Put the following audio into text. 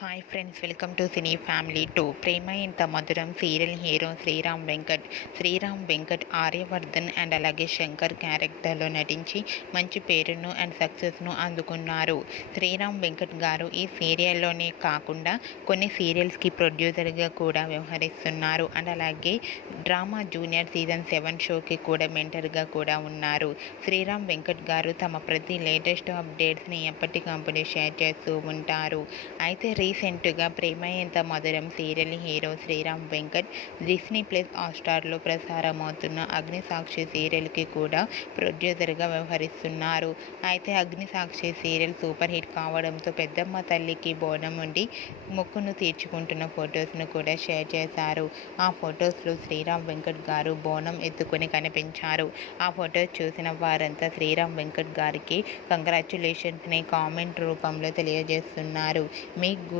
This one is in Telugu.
Hi friends welcome to cine family two Prema Intha Madhuram serial hero Sriram Venkat Sriram Venkat Aryavardhan and అలాగే శంకర్ క్యారెక్టర్లో నటించి మంచి పేరును అండ్ సక్సెస్ను అందుకున్నారు. శ్రీరామ్ వెంకట్ గారు ఈ సీరియల్లోనే కాకుండా కొన్ని సీరియల్స్కి ప్రొడ్యూసర్గా కూడా వ్యవహరిస్తున్నారు. అండ్ అలాగే డ్రామా జూనియర్ సీజన్ సెవెన్ షోకి కూడా మెంటర్గా కూడా ఉన్నారు. శ్రీరామ్ వెంకట్ గారు తమ ప్రతి లేటెస్ట్ అప్డేట్స్ని ఎప్పటికప్పుడు షేర్ చేస్తూ ఉంటారు. అయితే రీసెంట్గా Prema Entha Madhuram serial hero Sriram Venkat Disney plus హాట్స్టార్లో ప్రసారమవుతున్న అగ్నిసాక్షి సీరియల్కి కూడా ప్రొడ్యూసర్గా వ్యవహరిస్తున్నారు. అయితే అగ్నిసాక్షి సీరియల్ సూపర్ హిట్ కావడంతో పెద్దమ్మ తల్లికి బోనం ఉండి మొక్కును తీర్చుకుంటున్న ఫొటోస్ను కూడా షేర్ చేశారు. ఆ ఫొటోస్లో శ్రీరామ్ వెంకట్ గారు బోనం ఎత్తుకొని కనిపించారు. ఆ ఫొటోస్ చూసిన వారంతా శ్రీరామ్ వెంకట్ గారికి కంగ్రాచులేషన్స్ని కామెంట్ రూపంలో తెలియజేస్తున్నారు. మీకు